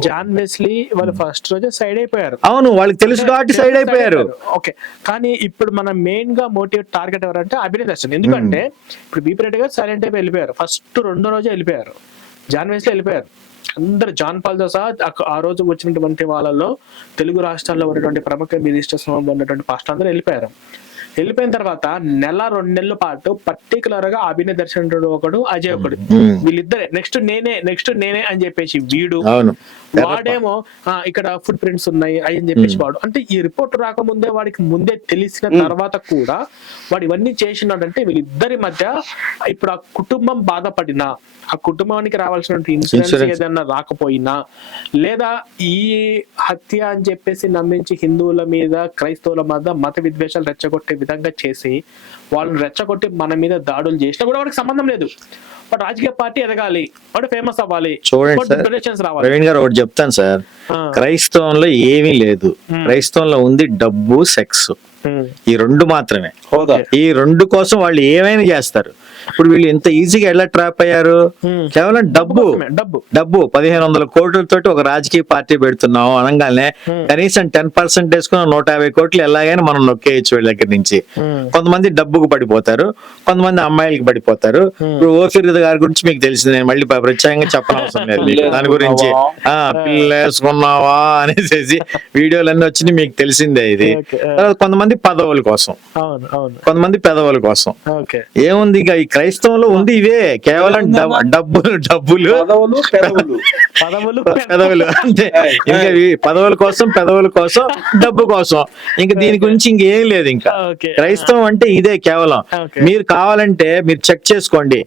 జాన్ వెస్లీ వాళ్ళు ఫస్ట్ రోజే సైడ్ అయిపోయారు. అవును, వాళ్ళకి తెలుసు కాబట్టి సైడ్ అయిపోయారు. ఓకే, కానీ ఇప్పుడు మన మెయిన్ గా మోటివ్ టార్గెట్ ఎవరంటే అభినయ్ దర్శన్. ఎందుకంటే ఇప్పుడు విపి రెడ్డి గారు సైలెంట్ అయిపోయి వెళ్ళిపోయారు. ఫస్ట్ 2వ రోజే వెళ్ళిపోయారు, జాన్ వెస్లీ వెళ్ళిపోయారు. అందరు జాన్ పాల్ తో సహా ఆ రోజు వచ్చినటువంటి వాళ్ళలో తెలుగు రాష్ట్రాల్లో ఉన్నటువంటి ప్రముఖ మినిస్టర్స్ ఉన్నటువంటి పాస్టర్ అందరూ వెళ్ళిపోయారు. వెళ్ళిపోయిన తర్వాత 1-2 నెలల పాటు పర్టికులర్ గా అభినయ్ దర్శన్ ఒకడు, అజయ్ ఒకడు, వీళ్ళిద్దరే నెక్స్ట్ నేనే అని చెప్పేసి వీడు, వాడేమో ఇక్కడ ఫుట్ ప్రింట్స్ ఉన్నాయి అని చెప్పేసి వాడు. అంటే ఈ రిపోర్ట్ రాకముందే వాడికి ముందే తెలిసిన తర్వాత కూడా వాడు ఇవన్నీ చేసినాడంటే వీళ్ళిద్దరి మధ్య ఇప్పుడు ఆ కుటుంబం బాధపడినా, ఆ కుటుంబానికి రావాల్సిన ఇన్సూరెన్స్ ఏదైనా రాకపోయినా, లేదా ఈ హత్య అని చెప్పేసి నమ్మించి హిందువుల మీద క్రైస్తవుల మధ్య మత విద్వేషాలు రెచ్చగొట్టే విధంగా చేసి వాళ్ళని రెచ్చగొట్టి మన మీద దాడులు చేసినా కూడా వాడికి సంబంధం లేదు. వాడు రాజకీయ పార్టీ ఎదగాలి, వాడు ఫేమస్ అవ్వాలి. చూడండి ప్రవీణ్ గారు ఒకటి చెప్తాను సార్, క్రైస్తవంలో ఏమీ లేదు. క్రైస్తవంలో ఉంది డబ్బు, సెక్స్, ఈ 2 మాత్రమే. ఈ 2 కోసం వాళ్ళు ఏమైనా చేస్తారు. ఇప్పుడు వీళ్ళు ఎంత ఈజీగా ఎలా ట్రాప్ అయ్యారు? కేవలం డబ్బు 1500 కోట్లతోటి ఒక రాజకీయ పార్టీ పెడుతున్నాం అనగానే కనీసం 10% వేసుకున్న 150 కోట్లు ఎలాగైనా మనం నొక్కేయచ్చు వీళ్ళ దగ్గర నుంచి. కొంతమంది డబ్బుకు పడిపోతారు, కొంతమంది అమ్మాయిలకి పడిపోతారు. ఇప్పుడు ఓఫీర్ గారి గురించి మీకు తెలిసింది, నేను మళ్ళీ ప్రత్యేకంగా చెప్పనవసరం లేదు మీకు దాని గురించి. పిల్లలు వేసుకున్నావా అనేసి వీడియోలన్నీ వచ్చి మీకు తెలిసిందే. ఇది కొంతమంది పదవుల కోసం, కొంతమంది పెదవుల కోసం. ఏముంది ఇక ఈ క్రైస్తవంలో ఉంది ఇవే, కేవలం డబ్బులు పెదవులు అంతే. ఇంకా పదవుల కోసం, పెదవుల కోసం, డబ్బు కోసం, ఇంకా దీని గురించి ఇంకేం లేదు. ఇంకా క్రైస్తవం అంటే ఇదే కేవలం. మీరు కావాలంటే మీరు చెక్ చేసుకోండి,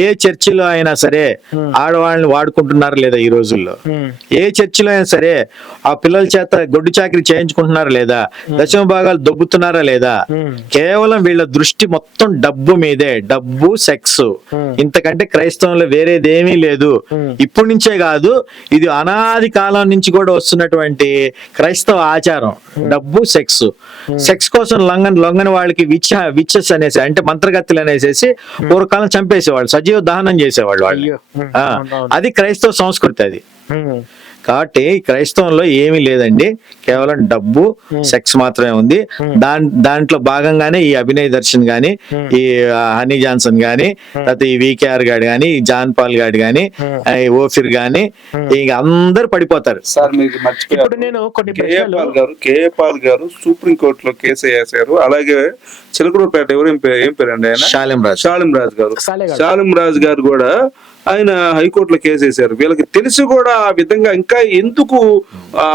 ఏ చర్చిలో అయినా సరే ఆడవాళ్ళని వాడుకుంటున్నారు లేదా ఈ రోజుల్లో, ఏ చర్చిలో అయినా సరే ఆ పిల్లల చేత గొడ్డు చాకరీ చేయించుకుంటున్నారా లేదా, దశమ భాగాలు దొబ్బుతున్నారా లేదా, కేవలం వీళ్ళ దృష్టి మొత్తం డబ్బు మీదే, డబ్బు సెక్స్, ఇంతకంటే క్రైస్తవంలో వేరేదేమీ లేదు. ఇప్పటి నుంచే కాదు, ఇది అనాది కాలం నుంచి కూడా వస్తున్నటువంటి క్రైస్తవ ఆచారం, డబ్బు సెక్స్. సెక్స్ కోసం లొంగని వాళ్ళకి విచ్చస్ అనేసి, అంటే మంత్రగత్తులు అనేసి పూర్వకాలం చంపేసేవాళ్ళు, సజీవ దహనం చేసేవాళ్ళు వాళ్ళు. అది క్రైస్తవ సంస్కృతి అది. కాబట్టి క్రైస్తవంలో ఏమీ లేదండి, కేవలం డబ్బు సెక్స్ మాత్రమే ఉంది. దాంట్లో భాగంగానే ఈ అభినయ్ దర్శన్ గాని, ఈ హనీ జాన్సన్ గాని, లేకపోతే ఈ వికేఆర్ గాడు గాని, ఈ జాన్ పాల్ గాడు గాని, ఓఫిర్ గాని, ఇక అందరు పడిపోతారు. సార్ మీకు మర్చిపోయారు, నేను కేఏ పాల్ గారు సుప్రీం కోర్టులో కేసు వేశారు. అలాగే చిలకలూరుపేట ఏం పేరండి ఆయన, షాలిం రాజ్ గారు కూడా ఆయన హైకోర్టులో కేసు వేశారు. వీళ్ళకి తెలిసి కూడా ఆ విధంగా ఇంకా ఎందుకు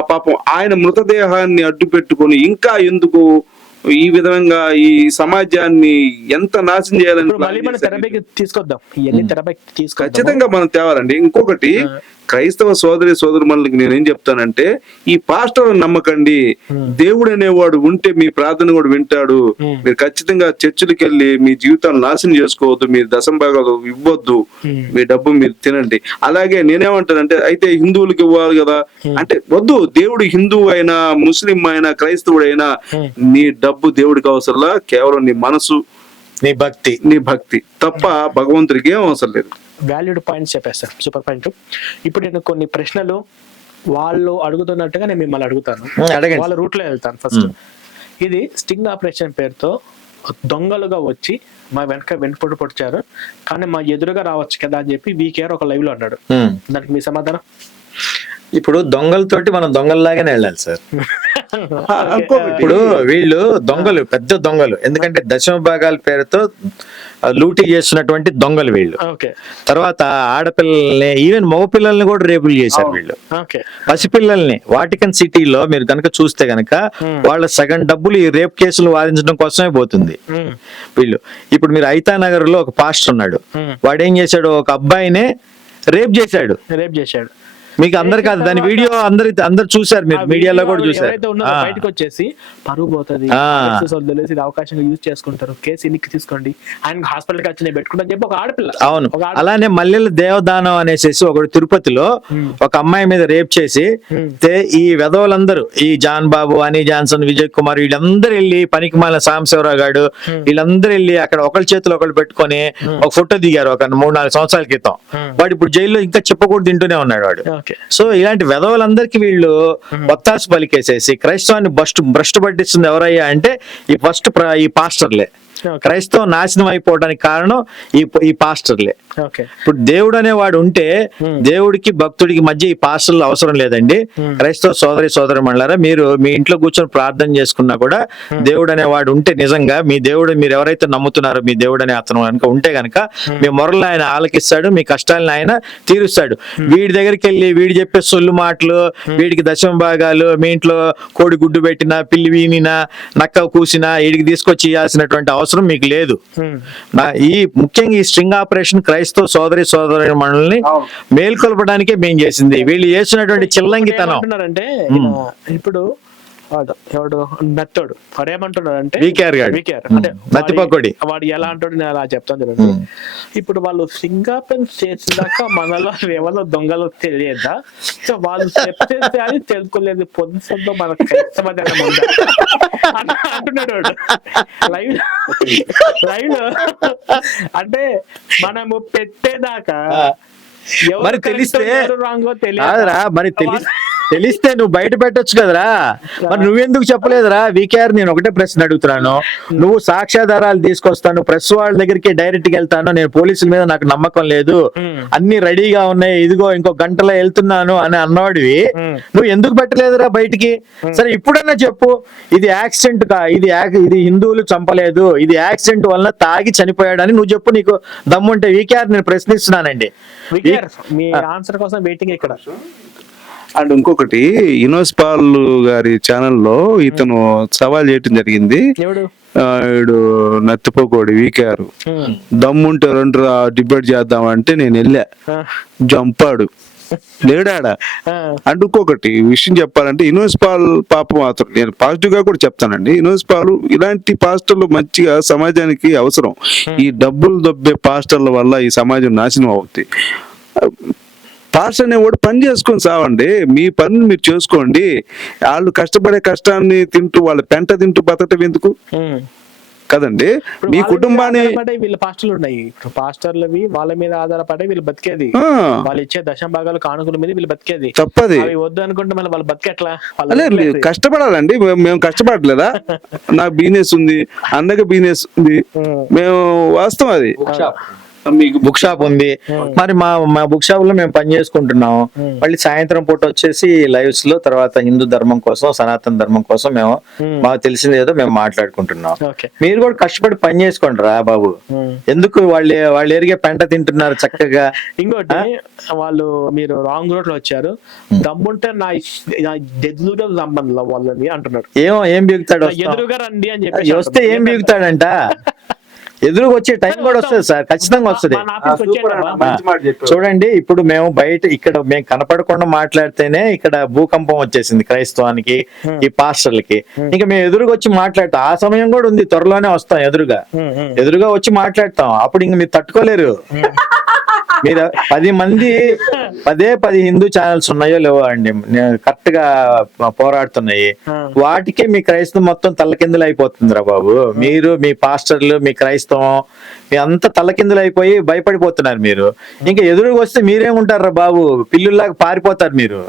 పాపం ఆయన మృతదేహాన్ని అడ్డు పెట్టుకొని ఇంకా ఎందుకు ఈ విధంగా ఈ సమాజాన్ని ఎంత నాశనం చేయాలని తీసుకొద్దాం, ఖచ్చితంగా మనం తేవాలండి. ఇంకొకటి, క్రైస్తవ సోదరుమణులకి నేనేం చెప్తానంటే, ఈ పాస్టర్ నమ్మకండి, దేవుడు అనేవాడు ఉంటే మీ ప్రార్థన కూడా వింటాడు. మీరు ఖచ్చితంగా చర్చిలకు వెళ్ళి మీ జీవితాన్ని నాశనం చేసుకోవద్దు, మీరు దశంభాగాలు ఇవ్వద్దు, మీ డబ్బు మీరు తినండి. అలాగే నేనేమంటానంటే, అయితే హిందువులకు ఇవ్వాలి కదా అంటే వద్దు, దేవుడు హిందువు అయినా ముస్లిం అయినా క్రైస్తవుడు అయినా నీ డబ్బు దేవుడికి అవసరంలా, కేవలం నీ మనసు, నీ భక్తి తప్ప భగవంతుడికి ఏం అవసరం లేదు. వాల్యూడ్ పాయింట్స్ చెప్పేస్తాను, సూపర్ పాయింట్. ఇప్పుడు నేను కొన్ని ప్రశ్నలు వాళ్ళు అడుగుతున్నట్టుగా నేను మిమ్మల్ని అడుగుతాను, వాళ్ళ రూట్ లో వెళ్తాను. ఫస్ట్, ఇది స్టింగ్ ఆపరేషన్ పేరుతో దొంగలుగా వచ్చి మా వెనుపడి పొడిచారు, కానీ మా ఎదురుగా రావచ్చు కదా అని చెప్పి వీకేఆర్ ఒక లైవ్ లో అన్నాడు. దానికి మీ సమాధానం? ఇప్పుడు దొంగలతోటి మనం దొంగల్లాగానే వెళ్ళాలి సార్. ఇప్పుడు వీళ్ళు దొంగలు, పెద్ద దొంగలు, ఎందుకంటే దశమ భాగాల పేరుతో లూటీ చేస్తున్నటువంటి దొంగలు వీళ్ళు. తర్వాత ఆడపిల్లల్ని, ఈవెన్ మగ పిల్లల్ని కూడా రేపులు చేశారు వీళ్ళు. పసిపిల్లల్ని వాటికన్ సిటీలో మీరు కనుక చూస్తే గనక వాళ్ళ సగం డబ్బులు ఈ రేప్ కేసులు వాదించడం కోసమే పోతుంది వీళ్ళు. ఇప్పుడు మీరు ఐతానగర్ లో ఒక పాస్టర్ ఉన్నాడు, వాడేం చేశాడు, ఒక అబ్బాయినే రేప్ చేశాడు. మీకు అందరు కాదు, దాని వీడియో అందరు చూసారు, మీరు మీడియాలో కూడా చూసారు. బయటకు వచ్చేసి పరువు పోతుంది, అవకాశంగా యూజ్ చేసుకుంటారు, కేసు ఎన్నిక తీసుకోండి, ఆయన హాస్పిటల్ కి వచ్చి పెట్టుకుంటారు చెప్పి ఒక ఆడపిల్ల. అవును, అలానే మల్లెల దేవదానం అనేసి ఒకడు తిరుపతిలో ఒక అమ్మాయి మీద రేప్ చేసి, ఈ వెధవులందరూ, ఈ జాన్ బాబు, హనీ జాన్సన్, విజయ్ కుమార్, వీళ్ళందరూ వెళ్ళి, పనికిమాలిన సాంబశివరావు గారు, వీళ్ళందరూ వెళ్ళి అక్కడ ఒకళ్ళ చేతులు ఒకళ్ళు పెట్టుకొని ఒక ఫోటో దిగారు ఒక 3-4 సంవత్సరాల క్రితం. వాడు ఇప్పుడు జైల్లో ఇంకా చెప్పకూడదు తింటూనే ఉన్నాడు వాడు. సో ఇలాంటి వెధవలందరికీ వీళ్ళు ఒత్తాసు పలికేసేసి క్రైస్తవాన్ని భ్రష్టు పట్టిస్తుంది ఎవరయ్యా అంటే ఈ పాస్టర్లే. క్రైస్తవం నాశనం అయిపోవడానికి కారణం ఈ పాస్టర్లే. ఇప్పుడు దేవుడు అనేవాడు ఉంటే దేవుడికి భక్తుడికి మధ్య ఈ పాస్టర్లు అవసరం లేదండి. క్రైస్తవ సోదరి మండలారా, మీరు మీ ఇంట్లో కూర్చొని ప్రార్థన చేసుకున్నా కూడా దేవుడు అనేవాడు ఉంటే, నిజంగా మీ దేవుడు, మీరు ఎవరైతే నమ్ముతున్నారో మీ దేవుడు అనే అతను కనుక ఉంటే గనక మీ మొరలు ఆయన ఆలకిస్తాడు, మీ కష్టాలను ఆయన తీరుస్తాడు. వీడి దగ్గరికి వెళ్ళి వీడి చెప్పే సొల్లు మాటలు, వీడికి దశమ భాగాలు, మీ ఇంట్లో కోడి గుడ్డు పెట్టినా, పిల్లి వీనినా, నక్క కూసినా వీడికి తీసుకొచ్చి ఇవ్వాల్సినటువంటి అవసరం మీకు లేదు. ముఖ్యంగా ఈ స్ట్రింగ్ ఆపరేషన్ క్రైస్తవ సోదరి మండలిని మేల్కొల్పడానికే మేము చేసింది. వీళ్ళు చేసినటువంటి చిల్లంగితనం అంటే, ఇప్పుడు ఎవడు నత్తోడు వాడు ఏమంటున్నాడు అంటే, వాడు ఎలా అంటాడు నేను అలా చెప్తాను చూడండి. ఇప్పుడు వాళ్ళు సింగాపన్ చేసినాక మనలో ఎవరో దొంగలు తెలియదా, సో వాళ్ళు చెప్తే అది తెలుసుకోలేదు, పొద్దుతో మనకు అంటున్నాడు వాడు లైవ్ లో. అంటే మనము పెట్టేదాకా మరి తెలిస్తే తెలిస్తే నువ్వు బయట పెట్టొచ్చు కదరా, మరి నువ్వెందుకు చెప్పలేదురా? వికేఆర్ నేను ఒకటే ప్రశ్న అడుగుతున్నాను, నువ్వు సాక్ష్యాధారాలు తీసుకొస్తాను, ప్రెస్ వాళ్ళ దగ్గరికి డైరెక్ట్ గా వెళ్తాను, నేను పోలీసుల మీద నాకు నమ్మకం లేదు, అన్ని రెడీగా ఉన్నాయి, ఇదిగో ఇంకో గంటలో వెళ్తున్నాను అని అన్నవాడివి, నువ్వు ఎందుకు పెట్టలేదురా బయటికి? సరే ఇప్పుడన్నా చెప్పు, ఇది యాక్సిడెంట్ ఇది హిందువులు చంపలేదు, ఇది యాక్సిడెంట్ వలన తాగి చనిపోయాడని నువ్వు చెప్పు. నీకు దమ్ముంటే వికేఆర్ నేను ప్రశ్నిస్తున్నానండి. మీ ఆన్సర్ కోసం వెయిటింగ్ ఇక్కడ. అండ్ ఇంకొకటి, ఇనోస్ పాల్ గారి ఛానల్లో ఇతను సవాల్ చేయటం జరిగింది. వీడు నత్తిపోకోడి వీకేఆర్ దమ్ముంటే 2 డిబేట్ చేద్దామంటే నేను వెళ్ళా, జంపాడు. లేడాడ ఆ, అండ్ ఇంకొకటి విషయం చెప్పాలంటే యూనివర్సిపాల్ పాపం అతను నేను పాజిటివ్ గా కూడా చెప్తానండి. యూనివర్సిపాల్ ఇలాంటి పాస్టర్లు మంచిగా సమాజానికి అవసరం. ఈ డబ్బులు దొబ్బే పాస్టర్ల వల్ల ఈ సమాజం నాశనం అవుతుంది. పాస్టర్ అనేవాడు పని చేసుకొని సావండి, మీ పని మీరు చేసుకోండి. వాళ్ళు కష్టపడే కష్టాన్ని తింటూ వాళ్ళ పెంట తింటూ బతకటం ఎందుకు ఉమ్. కదండి? ఇప్పుడు మీ వాళ్ళ మీద కుటుంబాన్ని ఆధారపడే వీళ్ళ పాస్టర్లు ఉన్నాయి. ఇప్పుడు పాస్టర్లవి వాళ్ళ మీద ఆధారపడే వీళ్ళు బతికేది. ఆ, వాళ్ళు ఇచ్చే భాగాలు కానుకల మీద వీళ్ళు బతికేది. తప్పది. అవి వద్దు అనుకుంటే మళ్ళీ వాళ్ళు బతికెట్లా? అదే కష్టపడాలండి. మేము కష్టపడలేదా? నాకు బిజినెస్ ఉంది, అన్నకి బిజినెస్ ఉంది, మేము వాస్తవం అది. మీకు బుక్ షాప్ ఉంది, మరి మా బుక్ షాప్ లో మేము పని చేసుకుంటున్నాం. మళ్ళీ సాయంత్రం పూట వచ్చేసి లైవ్స్ లో తర్వాత హిందూ ధర్మం కోసం, సనాతన ధర్మం కోసం మేము మాకు తెలిసింది ఏదో మేము మాట్లాడుకుంటున్నాం. ఓకే. మీరు కూడా కష్టపడి పని చేసుకోండి రా బాబు. ఎందుకు వాళ్ళు ఎరిగే పెంట తింటున్నారు చక్కగా. ఇంకోటి వాళ్ళు మీరు రాంగ్ రూట్ లో వచ్చారు, దమ్ముంటే నా ఎదురుగా సంబంధం వాళ్ళని అంటున్నారు. ఏం బిగుతాడు? ఎదురుగా రండి అని చెప్పి వస్తే ఏం బిగుతాడంట? ఎదురుగా వచ్చే టైం కూడా వస్తుంది సార్, ఖచ్చితంగా వస్తుంది. చూడండి, ఇప్పుడు మేము బయట ఇక్కడ మేము కనపడకుండా మాట్లాడితేనే ఇక్కడ భూకంపం వచ్చేసింది క్రైస్తవానికి, ఈ పాస్టర్లకి. ఇంకా మేము ఎదురుగా వచ్చి మాట్లాడతాం. ఆ సమయం కూడా ఉంది, త్వరలోనే వస్తాం. ఎదురుగా వచ్చి మాట్లాడతాం. అప్పుడు ఇంక మీరు తట్టుకోలేరు. మీరు 10 మంది 10 హిందూ ఛానల్స్ ఉన్నాయో లేవో అండి, కరెక్ట్ గా పోరాడుతున్నాయి. వాటికే మీ క్రైస్తవం మొత్తం తల్లకిందులు అయిపోతుందిరా బాబు. మీరు మీ పాస్టర్లు మీ క్రైస్తవం మీ అంతా తల్లకిందులు అయిపోయి భయపడిపోతున్నారు మీరు. ఇంకా ఎదురుగా వస్తే మీరేముంటారా బాబు? పిల్లుల్లాగా పారిపోతారు మీరు.